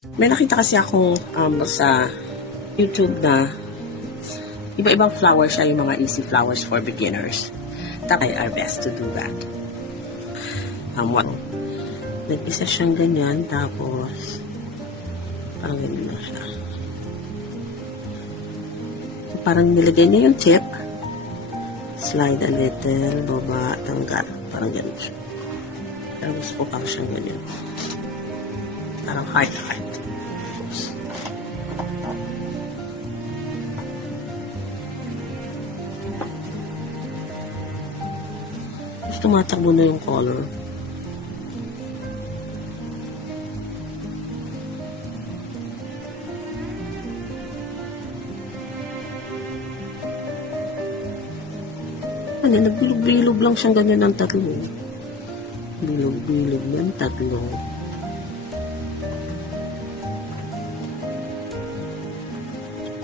May nakita kasi akong sa YouTube na iba-ibang flowers siya, yung mga easy flowers for beginners. Try our best to do that. Nag-isa siyang ganyan, tapos parang ganyan na siya. Parang nilagay niya yung tip, slide a little, baba, tanggal, parang ganyan siya. Tapos po parang siyang ganyan. Parang heart. Tapos tumatakbo na yung color. Ano, nagbilog-bilog lang siyang ganyan ng tatlo. Bilog-bilog yan, tatlo.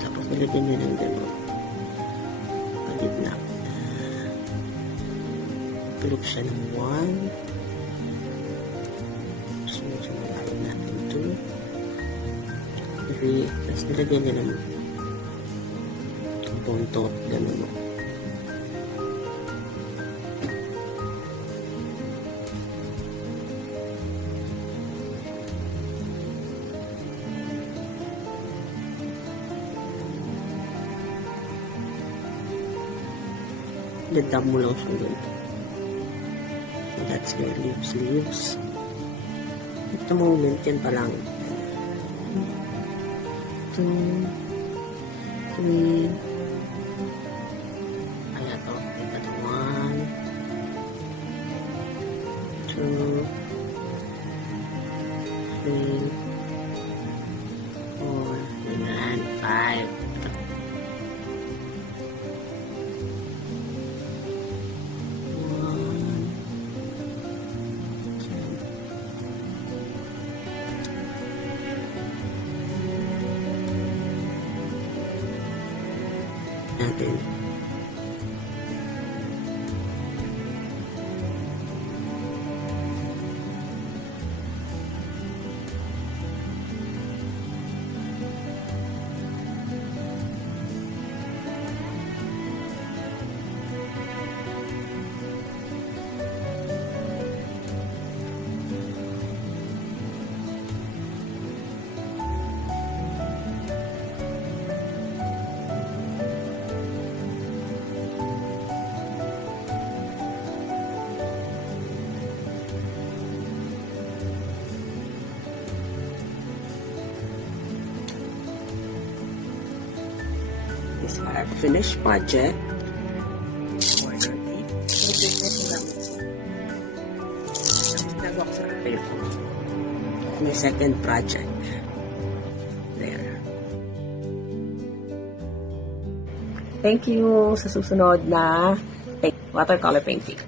Tapos nilagyan niya ng gano'n. Pagitna. Bilog siya ng 1. So, medyo malayo natin 2. 3. Tapos nilagyan niya ng buntot. Gano'n mo. Dadam mo lang siyang ganito. So that's your leaves. At the moment, yan pa lang. 2, 3. Kaya to. Ito 1, 2, 3, 4, and 5. Natin. This is our finished project. My second project. There. Thank you sa susunod na watercolor painting.